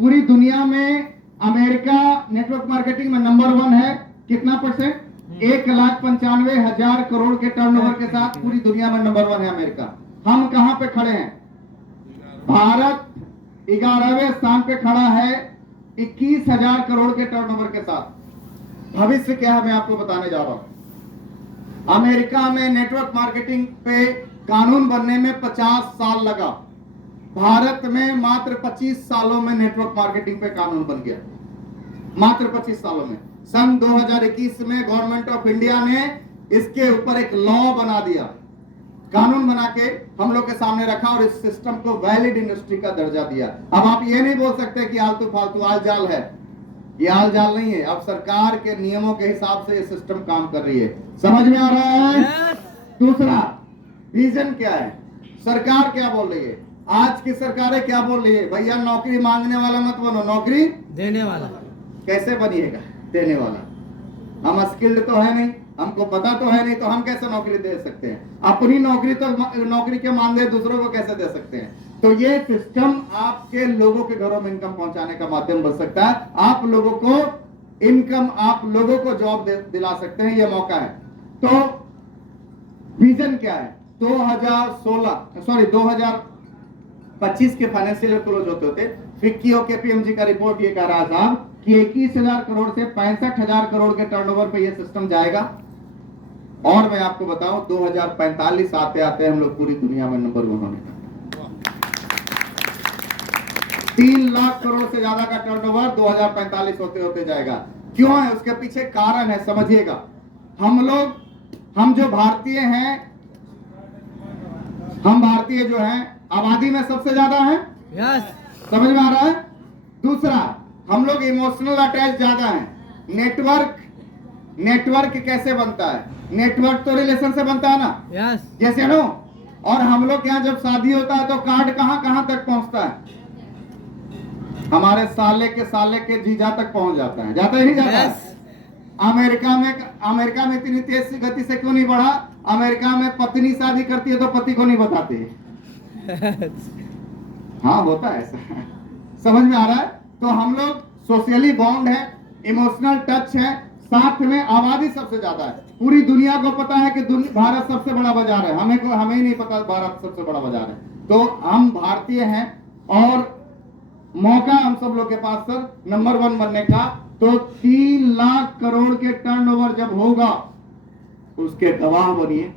पूरी दुनिया में अमेरिका नेटवर्क मार्केटिंग में नंबर 1 है। कितना परसेंट? 1,95,000 करोड़ के टर्नओवर के साथ पूरी दुनिया में नंबर 1 है अमेरिका। हम कहां पे खड़े हैं? भारत 11वें स्थान पे खड़ा है 21,000 करोड़ के टर्नओवर के साथ। भविष्य क्या है मैं आपको बताने जा रहा हूं। अमेरिका में नेटवर्क मार्केटिंग पे कानून बनने में 50 साल लगा। भारत में मात्र 25 सालों में नेटवर्क मार्केटिंग पे कानून बन गया। मात्र 25 सालों में। सन 2021 में गवर्नमेंट ऑफ इंडिया ने इसके ऊपर एक लॉ बना दिया, कानून बना के हम लोग के सामने रखा और इस सिस्टम को वैलिड इंडस्ट्री का दर्जा दिया। अब आप ये नहीं बोल सकते कि आलतू फालतू आल जाल है। ये आल जाल नहीं है। अब सरकार के नियमों के हिसाब से ये सिस्टम काम कर रही है। समझ में आ रहा है? दूसरा रीजन क्या है? सरकार क्या बोल रही है? आज की सरकारें क्या बोल रही है? भैया नौकरी मांगने वाला मत बनो, नौकरी देने वाला। कैसे बनिएगा देने वाला? हम स्किल्ड तो है नहीं, हमको पता तो है नहीं, तो हम कैसे नौकरी दे सकते हैं? अपनी नौकरी तो नौकरी के मानदेय दूसरों को कैसे दे सकते हैं? तो ये सिस्टम आपके लोगों के घरों में इनकम पहुंचाने का माध्यम बन सकता है। आप लोगों को इनकम, आप लोगों को जॉब दिला सकते हैं। ये मौका है। तो विजन क्या है? 2025 के फाइनेंशियल क्लोज होते होते फिक्की और केपीएमजी का रिपोर्ट ये कह रहा था कि 21,000 करोड़ से 65,000 करोड़ के टर्नओवर पे ये सिस्टम जाएगा। और मैं आपको बताऊं 2045 आते आते हम लोग पूरी दुनिया में नंबर 1 होने का 3 लाख करोड़ से ज्यादा का टर्नओवर 2045 होते होते जाएगा। क्यों है? उसके पीछे कारण है, समझिएगा। हम जो भारतीय हैं, हम भारतीय जो हैं आबादी में सबसे ज्यादा है। समझ में आ रहा है? दूसरा, हम लोग इमोशनल अटैच ज्यादा हैं। नेटवर्क कैसे बनता है? नेटवर्क तो रिलेशन से बनता है ना। जैसे नो। और हम लोग यहाँ जब शादी होता है तो कार्ड कहां तक पहुंचता है? हमारे साले के जीजा तक पहुंच जाता है। जाता ही नहीं जाता है? अमेरिका में इतनी तेज गति से क्यों नहीं बढ़ा? अमेरिका में पत्नी शादी करती है तो पति को नहीं बताती है। हाँ, होता है ऐसा। समझ में आ रहा है? तो हम लोग सोशली बॉन्ड है, इमोशनल टच है, साथ में आबादी सबसे ज्यादा है। पूरी दुनिया को पता है कि भारत सबसे बड़ा बाजार है। हमें ही नहीं पता भारत सबसे बड़ा बाजार है। तो हम भारतीय हैं और मौका हम सब लोग के पास सर नंबर 1 बनने का। तो 3 लाख करोड़ के टर्नओवर जब होगा उसके गवाह बनिए।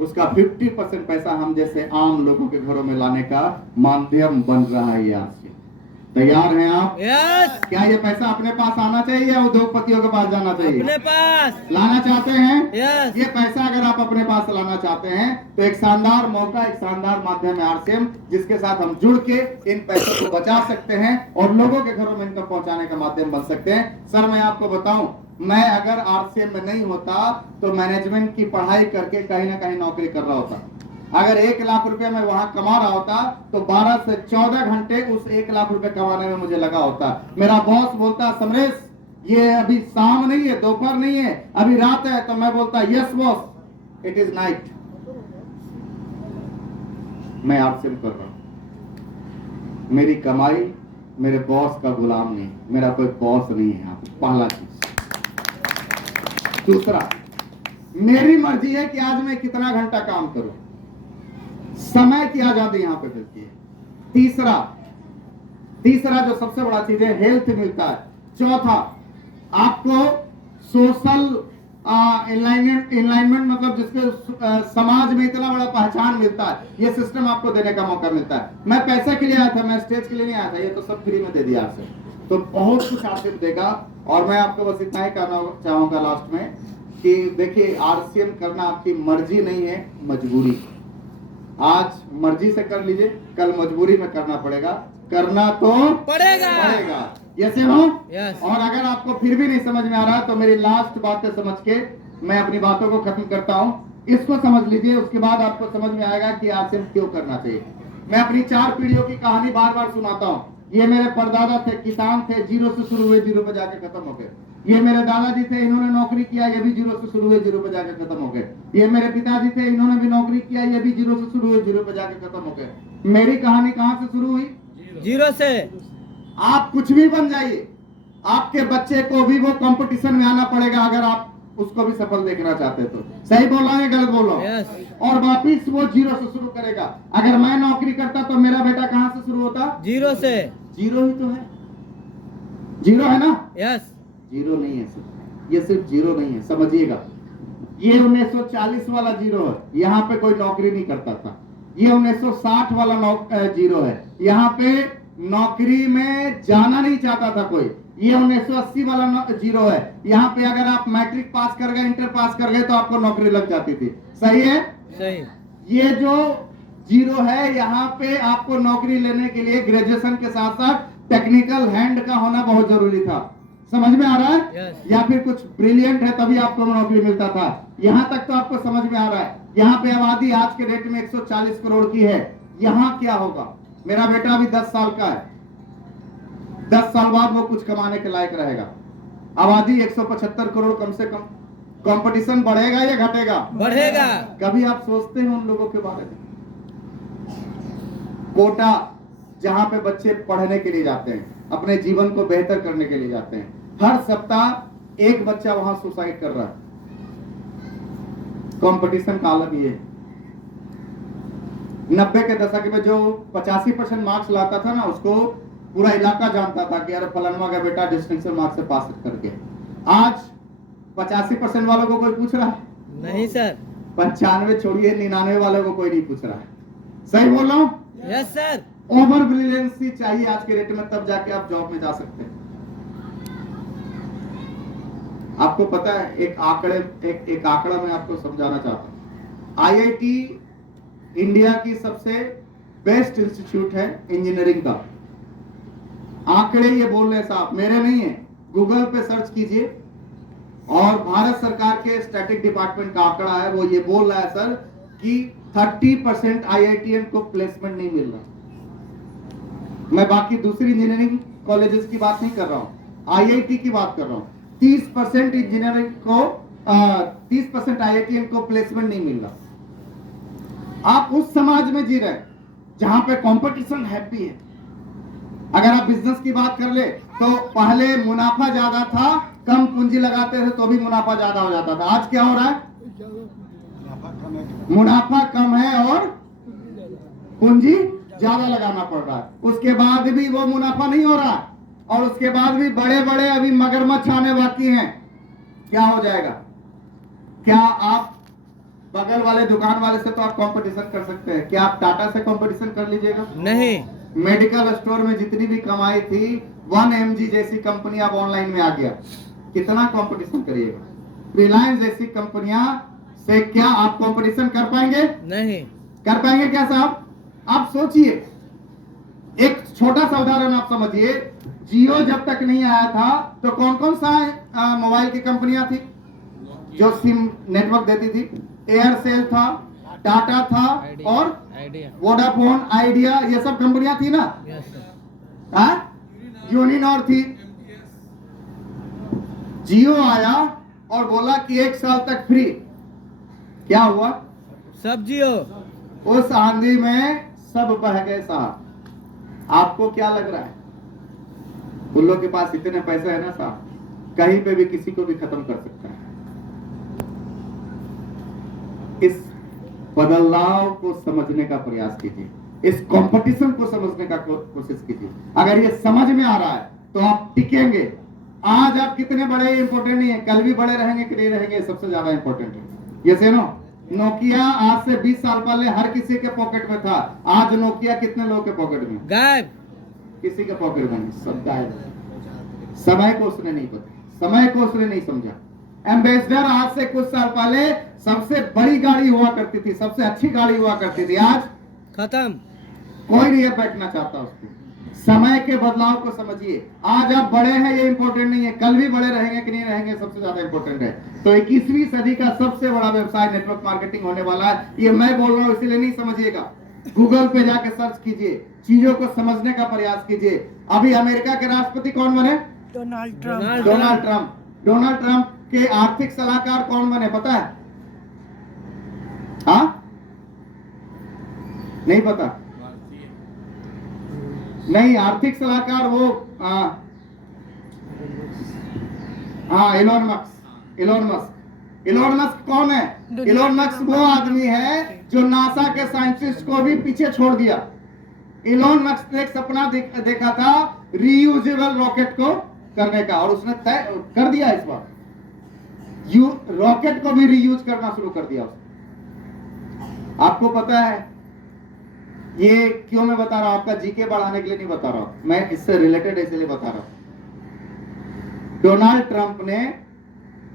उसका 50% पैसा हम जैसे आम लोगों के घरों में लाने का माध्यम बन रहा है। यहाँ से तैयार हैं आप? क्या ये पैसा अपने पास आना चाहिए या उद्योगपतियों के पास जाना चाहिए? अपने पास लाना चाहते हैं? ये पैसा अगर आप अपने पास लाना चाहते हैं तो एक शानदार मौका, एक शानदार माध्यम है आरसीएम, जिसके साथ हम जुड़ के इन पैसों को बचा सकते हैं और लोगों के घरों में इनकम पहुंचाने का माध्यम बन सकते हैं। सर मैं आपको बताऊं, मैं अगर आरसीएम में नहीं होता तो मैनेजमेंट की पढ़ाई करके कहीं ना कहीं नौकरी कर रहा होता। अगर 1 लाख रुपए मैं वहां कमा रहा होता तो 12 से 14 घंटे उस 1 लाख रुपए कमाने में मुझे लगा होता। मेरा बॉस बोलता समरेश ये अभी शाम नहीं है, दोपहर नहीं है, अभी रात है, तो मैं बोलता yes boss it is night. मैं आरसीएम कर रहा हूं। मेरी कमाई मेरे बॉस का गुलाम नहीं, मेरा कोई बॉस नहीं है यहाँ पे। पहला चीज। दूसरा, मेरी मर्जी है कि आज मैं कितना घंटा काम करूं। समय की आजादी यहां पे मिलती है। तीसरा जो सबसे बड़ा चीज है, हेल्थ मिलता है। चौथा, आपको सोशल इनलाइनमेंट मतलब जिसके समाज में इतना बड़ा पहचान मिलता है, ये सिस्टम आपको देने का मौका मिलता है। मैं पैसे के लिए आया था, मैं स्टेज के लिए नहीं आया था, ये तो सब फ्री में दे दिया आपसे। तो बहुत कुछ आपसे देगा। और मैं आपको बस इतना ही कहना चाहूंगा लास्ट में कि देखिए आरसीएम करना आपकी मर्जी नहीं है, मजबूरी। आज मर्जी से कर लीजिए, कल मजबूरी में करना पड़ेगा। करना तो पड़ेगा। यस हो? और अगर आपको फिर भी नहीं समझ में आ रहा तो मेरी लास्ट बातें समझ के मैं अपनी बातों को खत्म करता हूं। इसको समझ लीजिए, उसके बाद आपको समझ में आएगा कि आरसीएम क्यों करना चाहिए। मैं अपनी 4 पीढ़ियों की कहानी बार बार सुनाता हूं। ये मेरे परदादा थे, किसान थे, 0 से शुरू हुए 0 पे जाके खत्म हो गए। ये मेरे दादाजी थे, इन्होंने नौकरी किया, ये भी 0 से शुरू हुए 0 पे जाके खत्म हो गए। ये मेरे पिताजी थे, इन्होंने भी नौकरी किया, ये भी 0 से शुरू हुए 0 पे जाके खत्म हो गए। मेरी कहानी कहां से शुरू हुई? 0 से। आप कुछ भी बन जाइए, आपके बच्चे को भी वो कंपटीशन में आना पड़ेगा अगर आप उसको भी सफल देखना चाहते तो। सही बोल रहा है गलत बोल रहा हूं? Yes. और वापिस वो जीरो से शुरू करेगा। अगर मैं नौकरी करता तो मेरा बेटा कहां से शुरू होता? 0 से। जीरो ही तो है, जीरो है ना? यस। जीरो नहीं है सर, ये सिर्फ जीरो नहीं है, समझिएगा। ये 1940 वाला जीरो है, यहाँ पे कोई नौकरी नहीं करता था। ये 1960 वाला जीरो है, यहाँ पे नौकरी में जाना नहीं चाहता था कोई। ये 1980 वाला जीरो है, यहाँ पे अगर आप मैट्रिक पास कर गए, इंटर पास कर गए तो आपको नौकरी लग जाती थी। सही है? सही। ये जो जीरो है, यहाँ पे आपको नौकरी लेने के लिए ग्रेजुएशन के साथ साथ टेक्निकल हैंड का होना बहुत जरूरी था। समझ में आ रहा है? Yes. या फिर कुछ ब्रिलियंट है तभी आपको नौकरी मिलता था। यहाँ तक तो आपको समझ में आ रहा है। यहाँ पे आबादी आज के डेट में 140 करोड़ की है। यहाँ क्या होगा? मेरा बेटा अभी 10 साल का है, 10 साल बाद वो कुछ कमाने के लायक रहेगा। आबादी 175 करोड़ कम से कम। कंपटीशन बढ़ेगा या घटेगा? बढ़ेगा। कभी आप सोचते हैं उन लोगों के बारे में? कोटा, जहां पे बच्चे पढ़ने के लिए जाते हैं, अपने जीवन को बेहतर करने के लिए जाते हैं, हर सप्ताह एक बच्चा वहां सुसाइड कर रहा है। कंपटीशन का अलग ये है। 90 के दशक में जो 85% मार्क्स लाता था ना, उसको पूरा इलाका जानता था कि अरे फलानवा का बेटा डिस्टिंक्शन मार्क्स से पास करके। आज 85% वालों को कोई पूछ रहा है? नहीं सर। 95 छोड़िए, 99 वालों को कोई नहीं पूछ रहा है। सही बोल रहा हूं? Yes sir. ओवर ब्रिलियंसी चाहिए आज के रेट में, तब जाके आप जॉब में जा सकते हैं। आपको पता है, एक आंकड़ा मैं आपको समझाना चाहता हूं। आईआईटी इंडिया की सबसे बेस्ट इंस्टीट्यूट है इंजीनियरिंग का। आंकड़े ये बोल रहे हैं साहब, मेरे नहीं है, गूगल पे सर्च कीजिए। और भारत सरकार के स्टैटिक डिपार्टमेंट का आंकड़ा है, वो ये बोल रहा है सर कि 30% आईआईटीएन को प्लेसमेंट नहीं मिल रहा। मैं बाकी दूसरी इंजीनियरिंग कॉलेजेस की बात नहीं कर रहा हूं, आईआईटी की बात कर रहा हूं। 30% इंजीनियरिंग को 30% आईआईटीएन को प्लेसमेंट नहीं मिल रहा। आप उस समाज में जी रहे हैं जहां पे कंपटीशन हैप्पी है। अगर आप बिजनेस की बात कर ले तो पहले मुनाफा ज्यादा था, कम पूंजी लगाते थे तो भी मुनाफा ज्यादा हो जाता था। आज क्या हो रहा है? मुनाफा कम है और पूंजी ज्यादा लगाना पड़ रहा है। उसके बाद भी वो मुनाफा नहीं हो रहा, और उसके बाद भी बड़े बड़े अभी मगरमच्छ आने बाकी हैं। क्या हो जाएगा? क्या आप बगल वाले दुकान वाले से तो आप कंपटीशन कर सकते हैं, क्या आप टाटा से कंपटीशन कर लीजिएगा? नहीं। मेडिकल स्टोर में जितनी भी कमाई थी, 1mg जैसी कंपनी अब ऑनलाइन में आ गया, कितना कंपटीशन करिएगा? रिलायंस जैसी कंपनियां से क्या आप कंपटीशन कर पाएंगे? नहीं कर पाएंगे क्या साहब? आप सोचिए, एक छोटा सा उदाहरण आप समझिए। जियो जब तक नहीं आया था तो कौन कौन सा मोबाइल की कंपनियां थी जो सिम नेटवर्क देती थी? एयरसेल था, टाटा था और वोडाफोन, आइडिया, ये सब कंपनियां थी ना। Yes sir. यूनिनॉर थी। जियो आया और बोला कि 1 साल तक फ्री। क्या हुआ? सब जियो। उस आंधी में सब बह गए साहब। आपको क्या लग रहा है? उन लोग के पास इतने पैसे है ना साहब, कहीं पे भी किसी को भी खत्म कर सकता है। इस बदलाव को समझने का प्रयास कीजिए, इस कंपटीशन को समझने का कोशिश कीजिए। अगर ये समझ में आ रहा है तो आप टिकेंगे। आज आप कितने बड़े इंपॉर्टेंट नहीं है, कल भी बड़े रहेंगे कि नहीं रहेंगे, सबसे ज्यादा इंपॉर्टेंट है। ये से नो नोकिया आज से 20 साल पहले हर किसी के पॉकेट में था। आज नोकिया कितने लोगों के पॉकेट में? गायब। किसी के पॉकेट में नहीं, सब गायब। समय को उसने नहीं पता, समय को उसने नहीं समझा। एम्बेसडर आज से कुछ साल पहले सबसे बड़ी गाड़ी हुआ करती थी, सबसे अच्छी गाड़ी हुआ करती थी, आज खत्म। कोई नहीं बैठना चाहता उसको। समय के बदलाव को समझिए। आज आप बड़े हैं ये इंपॉर्टेंट नहीं है, कल भी बड़े रहेंगे कि नहीं रहेंगे सबसे ज्यादा इंपॉर्टेंट है। तो 21वीं सदी का सबसे बड़ा व्यवसाय नेटवर्क मार्केटिंग होने वाला है। ये मैं बोल रहा हूं इसीलिए नहीं समझिएगा, गूगल पे जाके सर्च कीजिए, चीजों को समझने का प्रयास कीजिए। अभी अमेरिका के राष्ट्रपति कौन बने? Donald Trump. डोनाल्ड ट्रंप के आर्थिक सलाहकार कौन बने पता है? हाँ, नहीं पता? नहीं, आर्थिक सलाहकार वो हाँ, इलोन मस्क कौन है? इलोन मस्क वो आदमी है जो नासा के साइंटिस्ट को भी पीछे छोड़ दिया। इलोन मस्क ने एक सपना देखा था रीयूजेबल रॉकेट को करने का, और उसने तय कर दिया। इस बार रॉकेट को भी रीयूज करना शुरू कर दिया उसने। आपको पता है ये क्यों मैं बता रहा हूं? आपका जीके बढ़ाने के लिए नहीं बता रहा हूं, मैं इससे रिलेटेड इसलिए बता रहा हूं। डोनाल्ड ट्रंप ने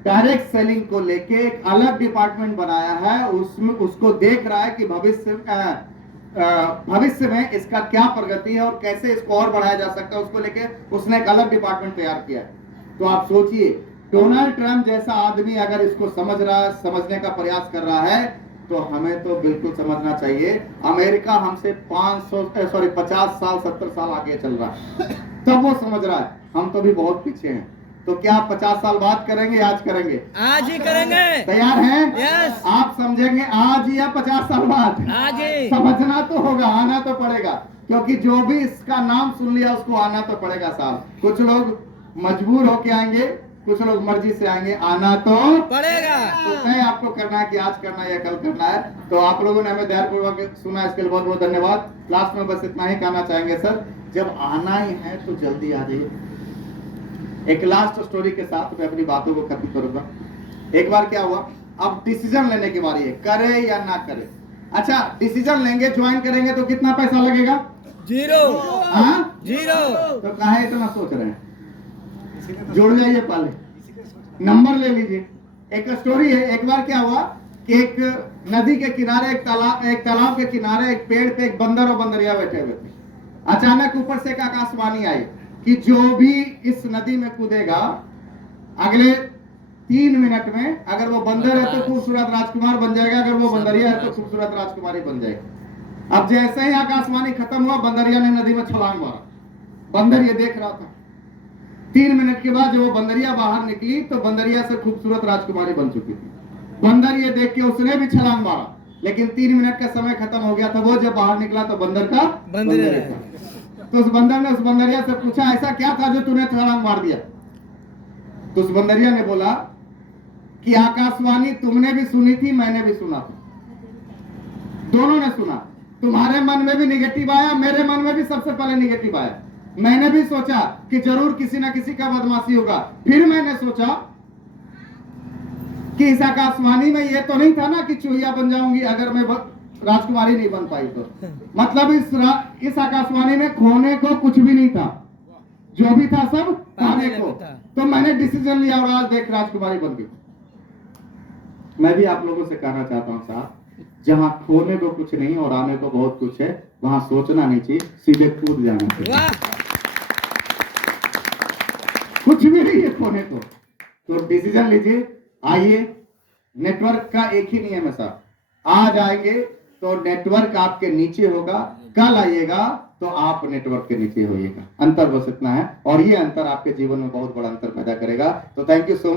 डायरेक्ट सेलिंग को लेके एक अलग डिपार्टमेंट बनाया है, उसमें उसको देख रहा है कि भविष्य में इसका क्या प्रगति है और कैसे इसको और बढ़ाया जा सकता है। उसको लेके उसने एक अलग डिपार्टमेंट तैयार किया है। तो आप सोचिए, डोनाल्ड ट्रंप जैसा आदमी अगर इसको समझ रहा है, समझने का प्रयास कर रहा है, तो हमें तो बिल्कुल समझना चाहिए अमेरिका हमसे 50 साल 70 साल आगे चल रहा है, तब वो समझ रहा है। हम तो भी बहुत पीछे हैं। तो क्या आप 50 साल बाद करेंगे, आज करेंगे? आज ही करेंगे। तैयार हैं? यस। आप समझेंगे आज या 50 साल बाद? आज ही। समझना तो होगा, आना तो पड़ेगा, क्योंकि जो भी इसका नाम सुन लिया उसको आना तो पड़ेगा साहब। कुछ लोग मजबूर होके आएंगे, कुछ लोग मर्जी से आएंगे, आना तो पड़ेगा। तो तय आपको करना है कि आज करना है या कल करना है। तो आप लोगों ने हमें धैर्यपूर्वक सुना, इसके लिए बहुत बहुत धन्यवाद। लास्ट में बस इतना ही कहना चाहेंगे सर, जब आना ही है तो जल्दी आ जाइए। एक लास्ट स्टोरी के साथ मैं अपनी बातों को खत्म करूंगा। एक बार क्या हुआ, अब डिसीजन लेने की बारी है, करे या ना करे। अच्छा, डिसीजन लेंगे, ज्वाइन करेंगे तो कितना पैसा लगेगा? 0। हाँ, 0। तो काहे इतना सोच रहे हैं? जुड़ जाइए, पहले नंबर ले लीजिए। एक स्टोरी है, एक बार क्या हुआ कि एक नदी के किनारे, एक तालाब के किनारे एक पेड़ पे एक बंदर और बंदरिया बैठे हुए थे। अचानक ऊपर से एक आकाशवाणी आई कि जो भी इस नदी में कूदेगा अगले 3 मिनट में, अगर वो बंदर है तो खूबसूरत राजकुमार बन जाएगा, अगर वो बंदरिया है तो खूबसूरत राजकुमारी बन जाएगी। अब जैसे ही आकाशवाणी खत्म हुआ, बंदरिया ने नदी में छलांग मारा। बंदर ये देख रहा था। 3 मिनट के बाद जब वो बंदरिया बाहर निकली तो बंदरिया से खूबसूरत राजकुमारी बन चुकी थी। बंदर ये देख के उसने भी छलांग मारा, लेकिन 3 मिनट का समय खत्म हो गया था। वो जब बाहर निकला तो बंदर का बंदर था। तो उस बंदर ने उस बंदरिया से पूछा, ऐसा क्या था जो तूने छलांग मार दिया? तो उस बंदरिया ने बोला कि आकाशवाणी तुमने भी सुनी थी, मैंने भी सुना था, दोनों ने सुना। तुम्हारे मन में भी निगेटिव आया, मेरे मन में भी सबसे पहले निगेटिव आया। मैंने भी सोचा कि जरूर किसी ना किसी का बदमाशी होगा। फिर मैंने सोचा कि इस आकाशवाणी में ये तो नहीं था ना कि चूहिया बन जाऊंगी अगर मैं राजकुमारी नहीं बन पाई तो। मतलब इस आकाशवाणी में खोने को कुछ भी नहीं था, जो भी था सब पाने को। तो मैंने डिसीजन लिया और आज देख राजकुमारी बन गई। मैं भी आप लोगों से कहना चाहता हूँ साहब, जहाँ खोने को कुछ नहीं और आने को बहुत कुछ है, वहां सोचना नहीं चाहिए, सीधे कूद जाना चाहिए। कुछ भी नहीं है खोने को, तो डिसीजन लीजिए। आइए, नेटवर्क का एक ही नियम है साहब, आज आएंगे तो नेटवर्क आपके नीचे होगा, कल आइएगा तो आप नेटवर्क के नीचे होइएगा। अंतर बस इतना है, और ये अंतर आपके जीवन में बहुत बड़ा अंतर पैदा करेगा। तो थैंक यू सो मच।